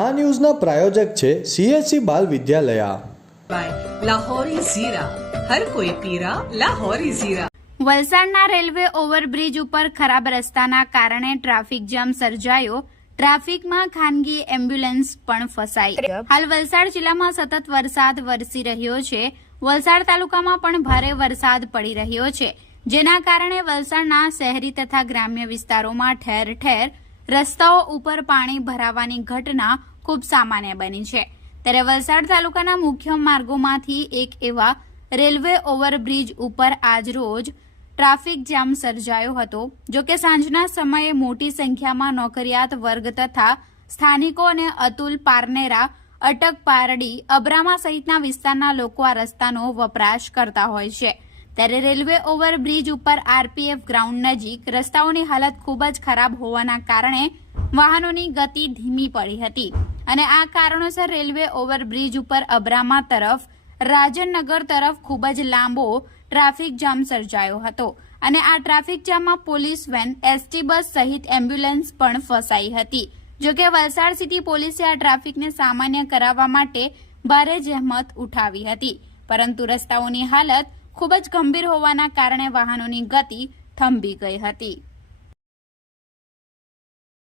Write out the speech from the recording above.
આ ન્યૂઝના પ્રાયોજક છે CSC બાલ વિદ્યાલયા. લાહોરી ઝીરા, હર કોઈ પીરા લાહોરી ઝીરા. વલસાડના રેલવે ઓવરબ્રિજ ઉપર ખરાબ રસ્તાના કારણે ટ્રાફિક જામ સર્જાયો. ટ્રાફિકમાં ખાનગી એમ્બ્યુલન્સ પણ ફસાઈ. હાલ વલસાડ જિલ્લામાં સતત વરસાદ વરસી રહ્યો છે. વલસાડ તાલુકામાં પણ ભારે વરસાદ પડી રહ્યો છે, જેના કારણે વલસાડના શહેરી તથા ગ્રામ્ય વિસ્તારોમાં ઠેર ઠેર રસ્તાઓ ઉપર પાણી ભરાવાની ઘટના ખૂબ સામાન્ય બની છે. ત્યારે વલસાડ તાલુકાના મુખ્ય માર્ગોમાંથી એક એવા રેલવે ઓવરબ્રિજ ઉપર આજરોજ ટ્રાફિક જામ સર્જાયો હતો. જોકે સાંજના સમયે મોટી સંખ્યામાં નોકરિયાત વર્ગ તથા સ્થાનિકો અને અતુલ પારનેરા, અટક પારડી, અબ્રામા સહિતના વિસ્તારના લોકો આ રસ્તાનો વપરાશ કરતા હોય છે. ત્યારે રેલવે ઓવરબ્રિજ ઉપર RPF ગ્રાઉન્ડ નજીક રસ્તાઓની હાલત ખૂબ જ ખરાબ હોવાના કારણે વાહનોની ગતિ ધીમી પડી હતી અને આ કારણોસર રેલવે ઓવરબ્રિજ ઉપર અબ્રામા તરફ, રાજનનગર તરફ ખૂબ જ લાંબો ટ્રાફિક જામ સર્જાયો હતો અને આ ટ્રાફિક જામમાં પોલીસ વેન, ST બસ સહિત એમ્બ્યુલન્સ પણ ફસાઈ હતી. જોકે વલસાડ સિટી પોલીસે આ ટ્રાફિકને સામાન્ય કરાવવા માટે ભારે જહેમત ઉઠાવી હતી, પરંતુ રસ્તાઓની હાલત ખૂબ જ ગંભીર હોવાના કારણે વાહનોની ગતિ થંભી ગઈ હતી.